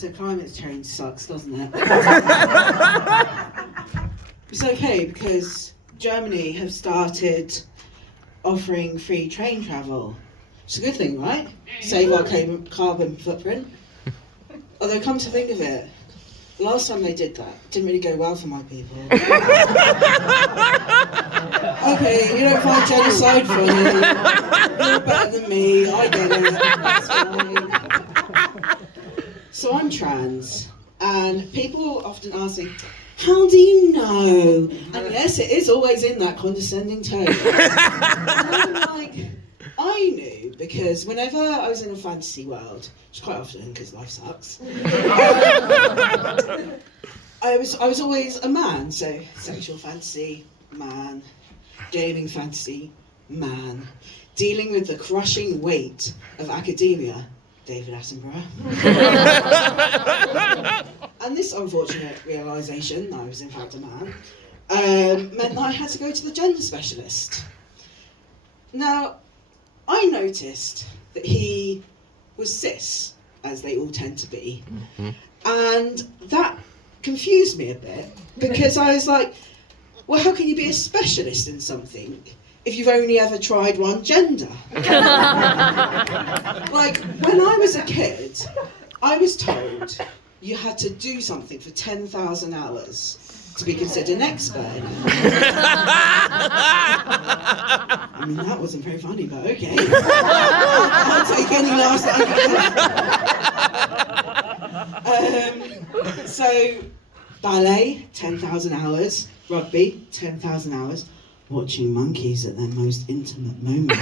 So climate change sucks, doesn't it? It's okay because Germany have started offering free train travel. It's a good thing, right? Save our carbon footprint. Although, come to think of it, last time they did that, it didn't really go well for my people. Okay, you don't find genocide funny. You're better than me, I get it. That's fine. So I'm trans, and people often ask me, how do you know? And yes, it is always in that condescending tone. And I'm like, I knew because whenever I was in a fantasy world, which is quite often because life sucks, I was always a man. So sexual fantasy, man. Gaming fantasy, man. Dealing with the crushing weight of academia, David Attenborough. And this unfortunate realisation, that I was in fact a man, meant that I had to go to the gender specialist. Now, I noticed that he was cis, as they all tend to be, and that confused me a bit, because I was like, well, how can you be a specialist in something if you've only ever tried one gender? Like, when I was a kid, I was told you had to do something for 10,000 hours to be considered an expert in it. I mean, that wasn't very funny, but okay. I'll take any laughs that I can. So, ballet, 10,000 hours. Rugby, 10,000 hours. Watching monkeys at their most intimate moments.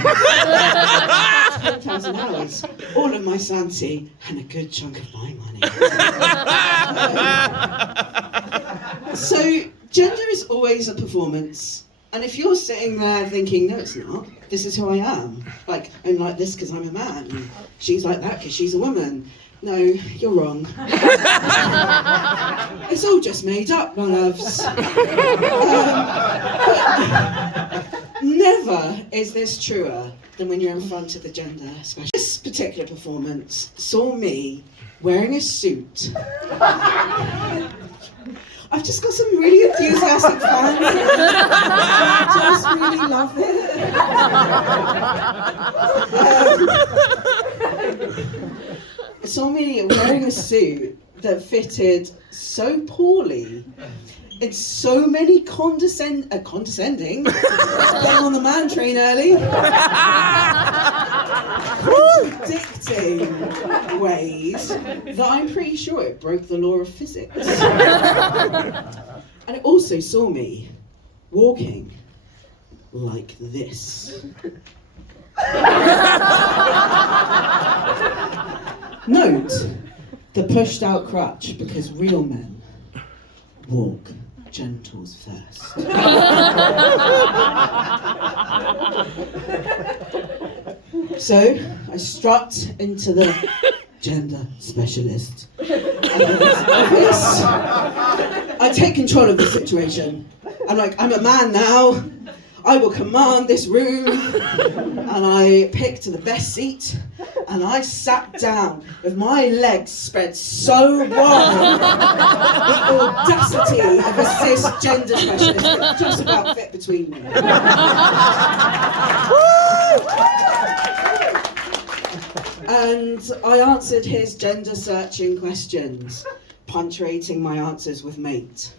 10,000 hours. All of my sanity and a good chunk of my money. So, gender is always a performance. And if you're sitting there thinking, no, it's not. This is who I am. Like, I'm like this because I'm a man. And she's like that because she's a woman. No, you're wrong. It's all just made up, my loves. Never is this truer than when you're in front of the gender specialist. This particular performance saw me wearing a suit. I've just got some really enthusiastic fans. I just really love it. Saw me wearing a suit that fitted so poorly in so many condescending, getting on the man train early, contradicting ways that I'm pretty sure it broke the law of physics. And it also saw me walking like this. Note the pushed out crutch, because real men walk gentles first. So I strut into the gender specialist. And it's obvious. I take control of the situation. I'm like, I'm a man now. I will command this room. And I picked the best seat. And I sat down with my legs spread so wide, the audacity of a cisgender specialist could just about fit between me. And I answered his gender searching questions, punctuating my answers with mate.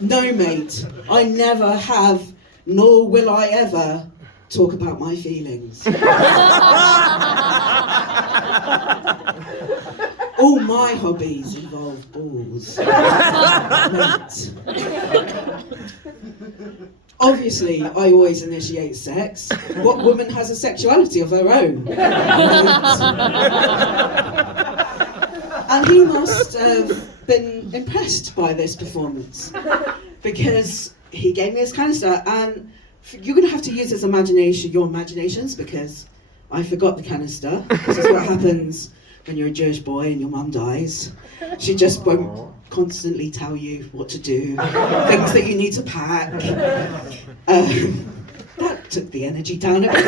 No, mate, I never have, nor will I ever talk about my feelings. All my hobbies involve balls. Mate. Obviously, I always initiate sex. What woman has a sexuality of her own? And he must have been impressed by this performance, because he gave me his canister, and you're going to have to use your imaginations, because I forgot the canister. This is what happens when you're a Jewish boy and your mum dies. She just won't constantly tell you what to do, things that you need to pack. That took the energy down a bit.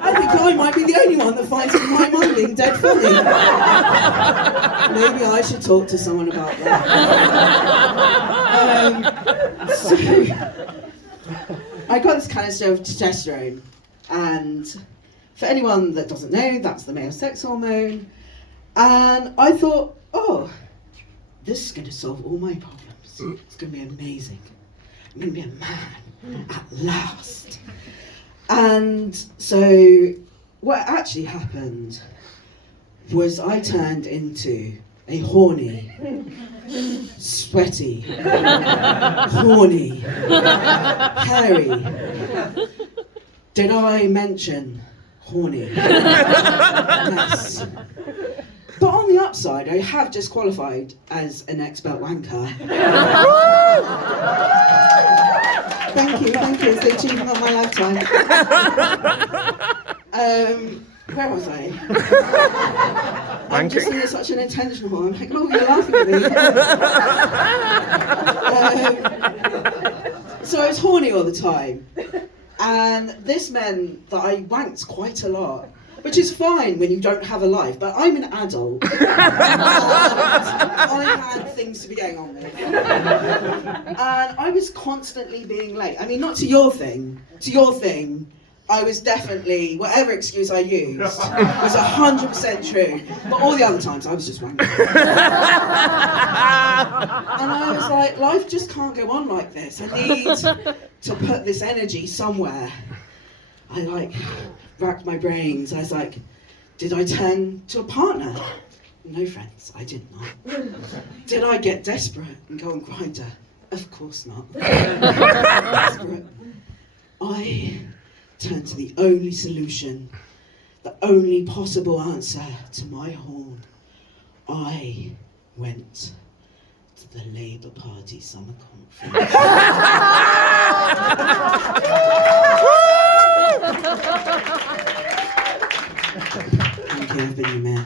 I think I might be the only one that finds my mum being dead funny. Maybe I should talk to someone about that. So, I got this canister of testosterone, and for anyone that doesn't know, that's the male sex hormone. And I thought, oh, this is going to solve all my problems. It's going to be amazing. I'm going to be a man at last. And so what actually happened was I turned into a horny, sweaty, horny, hairy. Did I mention horny? Yes. But on the upside, I have just qualified as an expert wanker. Thank you, it's the achievement of my lifetime. Where was I? I'm just in such an intentional. I'm like, oh, you're laughing at me. So I was horny all the time. And this meant that I wanked quite a lot. Which is fine when you don't have a life, but I'm an adult. And I had things to be going on with. And I was constantly being late. I mean, not to your thing. To your thing, I was definitely, whatever excuse I used, was 100% true. But all the other times, I was just wanking. And I was like, life just can't go on like this. I need to put this energy somewhere. I racked my brains. I was like, did I turn to a partner? No, friends, I did not. Did I get desperate and go on Grindr? Of course not. Desperate. I turned to the only solution, the only possible answer to my horn. I went to the Labour Party summer conference. Thank you, I've been your man.